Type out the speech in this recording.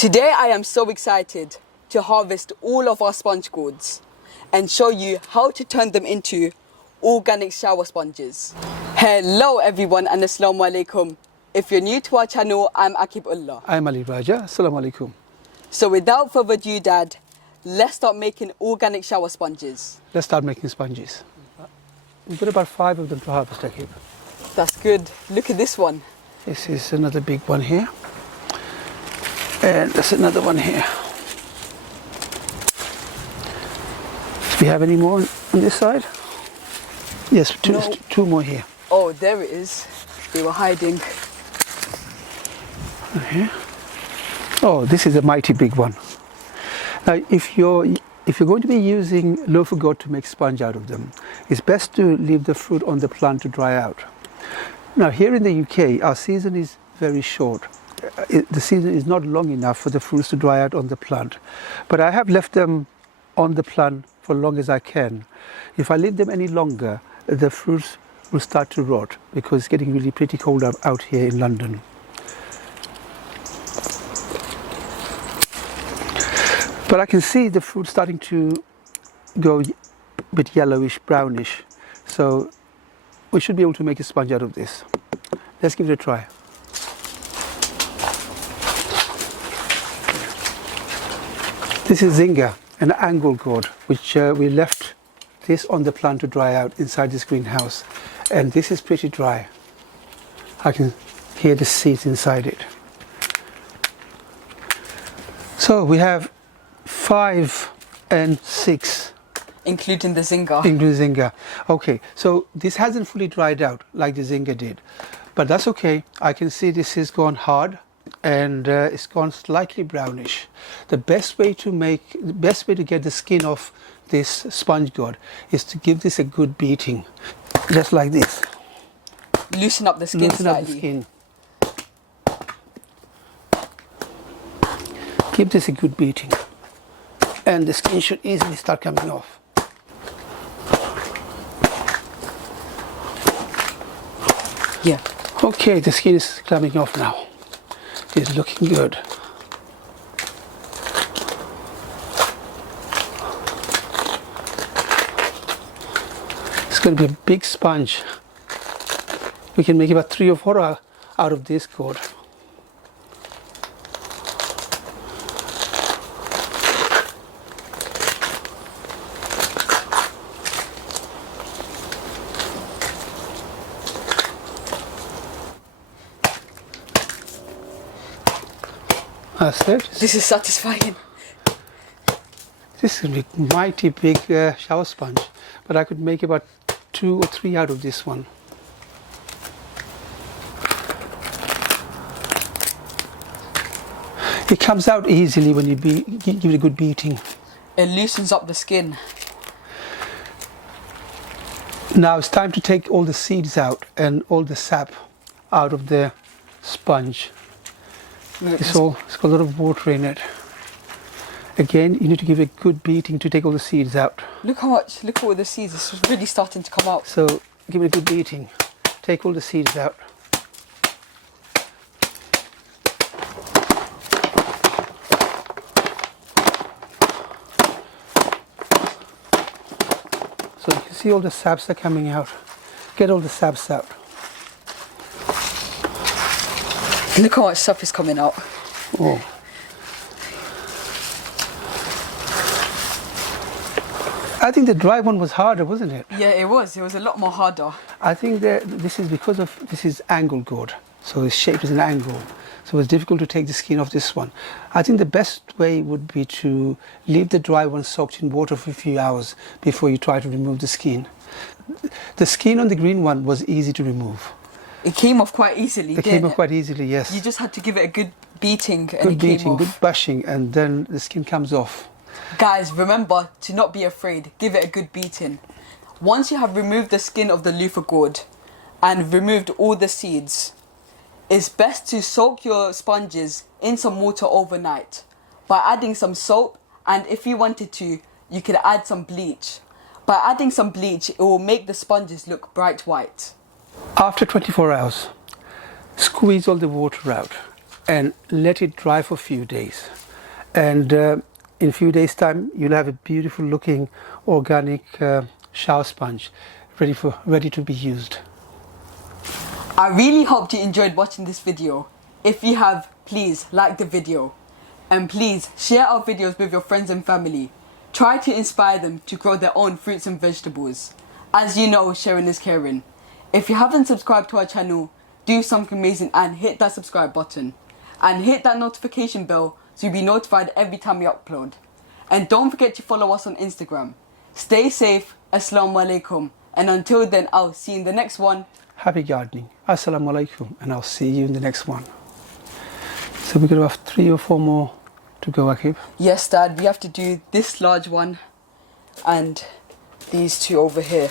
Today I am so excited to harvest all of our sponge gourds and show you how to turn them into organic shower sponges. Hello everyone and Assalamu alaikum. If you're new to our channel, I'm Akibullah. I'm Ali Raja. Assalamu alaikum. So without further ado, Dad, let's start making organic shower sponges. Let's start making sponges. We've got about 5 of them to harvest, Akib. That's good. Look at this one. This is another big one here. And there's another one here. Do we have any more on this side? Yes, two more here. Oh, there it is. They were hiding. Here. Oh, this is a mighty big one. Now, if you're going to be using luffa gourd to make sponge out of them, it's best to leave the fruit on the plant to dry out. Now, here in the UK, our season is very short. The season is not long enough for the fruits to dry out on the plant. But I have left them on the plant for long as I can. If I leave them any longer, the fruits will start to rot because it's getting really pretty cold out here in London. But I can see the fruit starting to go a bit yellowish, brownish. So we should be able to make a sponge out of this. Let's give it a try. This is Zinga, an angle gourd, which we left this on the plant to dry out inside this greenhouse. And this is pretty dry. I can hear the seeds inside it. So we have 5 and 6. Including the Zinga. Including Zinga. Okay, so this hasn't fully dried out like the Zinga did. But that's okay. I can see this has gone hard and it's gone slightly brownish. The best way to get the skin off this sponge gourd is to give this a good beating. Just like this. Loosen up the skin Loosen slightly. up the skin. Give this a good beating. And the skin should easily start coming off. Yeah. Okay, the skin is coming off now. It's looking good. It's going to be a big sponge. We can make about 3 or 4 out of this gourd. That's it. This is satisfying. This is going to be mighty big shower sponge, but I could make about 2 or 3 out of this one. It comes out easily when you give it a good beating. It loosens up the skin. Now it's time to take all the seeds out and all the sap out of the sponge. It's got a lot of water in it. Again, you need to give it a good beating to take all the seeds out. Look at all the seeds. This is really starting to come out. So give it a good beating. Take all the seeds out. So you can see all the saps are coming out. Get all the saps out. Look how much stuff is coming out. Oh. I think the dry one was harder, wasn't it? Yeah, it was. It was a lot more harder. I think that this is angle gourd, so it's shaped as an angle. So it's difficult to take the skin off this one. I think the best way would be to leave the dry one soaked in water for a few hours before you try to remove the skin. The skin on the green one was easy to remove. It came off quite easily. It came off quite easily, yes. You just had to give it a good beating and good it beating, came off. good brushing, and then the skin comes off. Guys, remember to not be afraid. Give it a good beating. Once you have removed the skin of the luffa gourd and removed all the seeds, it's best to soak your sponges in some water overnight by adding some soap, and if you wanted to, you could add some bleach. By adding some bleach, it will make the sponges look bright white. After 24 hours, squeeze all the water out and let it dry for a few days. And in a few days time you'll have a beautiful looking organic shower sponge ready to be used. I really hope you enjoyed watching this video. If you have, please like the video. And please share our videos with your friends and family. Try to inspire them to grow their own fruits and vegetables. As you know, sharing is caring. If you haven't subscribed to our channel, do something amazing and hit that subscribe button. And hit that notification bell so you'll be notified every time we upload. And don't forget to follow us on Instagram. Stay safe. Assalamu alaikum. And until then, I'll see you in the next one. Happy gardening. Assalamu alaikum, and I'll see you in the next one. So we're going to have 3 or 4 more to go, Akib. Yes, Dad, we have to do this large one and these 2 over here.